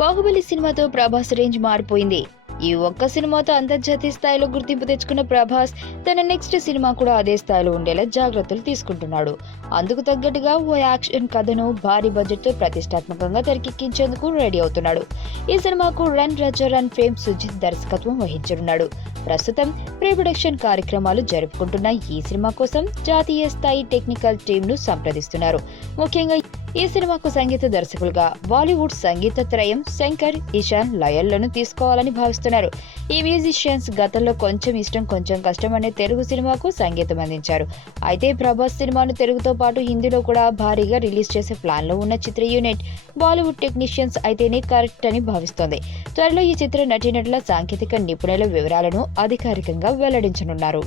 బాహుబలి సినిమాతో ప్రభాస్ రేంజ్ మారిపోయింది. ఈ ఒక్క సినిమాతో అంతర్జాతీయ స్థాయిలో గుర్తింపు తెచ్చుకున్న ప్రభాస్ తన నెక్స్ట్ సినిమా కూడా అదే స్థాయిలో ఉండేలా జాగ్రత్తలు తీసుకుంటున్నాడు. అందుకు తగ్గట్టుగా ఓ యాక్షన్ కథను భారీ బడ్జెట్ తో ప్రతిష్టాత్మకంగా తెరకెక్కించేందుకు రెడీ అవుతున్నాడు. ఈ సినిమాకు రన్ రాజా రన్ ఫేమ్ సుజిత్ దర్శకత్వం వహించనున్నాడు. ప్రస్తుతం ప్రీ ప్రొడక్షన్ కార్యక్రమాలు జరుపుకుంటున్న ఈ సినిమా కోసం జాతీయ స్థాయి టెక్నికల్ టీమ్ ను సంప్రదిస్తున్నారు. ముఖ్యంగా ఈ సినిమాకు సంగీత దర్శకులుగా బాలీవుడ్ సంగీత త్రయం శంకర్, ఇషాన్, లయల్లను తీసుకోవాలని భావిస్తున్నారు. ఈ మ్యూజిషియన్స్ గతంలో కొంచెం ఇష్టం కొంచెం కష్టం అనే తెలుగు సినిమాకు సంగీతం అందించారు. అయితే ప్రభాస్ సినిమాను తెలుగుతో పాటు హిందీలో కూడా భారీగా రిలీజ్ చేసే ప్లాన్ లో ఉన్న చిత్ర యూనిట్ బాలీవుడ్ టెక్నీషియన్స్ అయితేనే కరెక్ట్ అని భావిస్తోంది. త్వరలో ఈ చిత్ర నటీనటుల సాంకేతిక నిపుణుల వివరాలను అధికారికంగా వెల్లడించనున్నారు.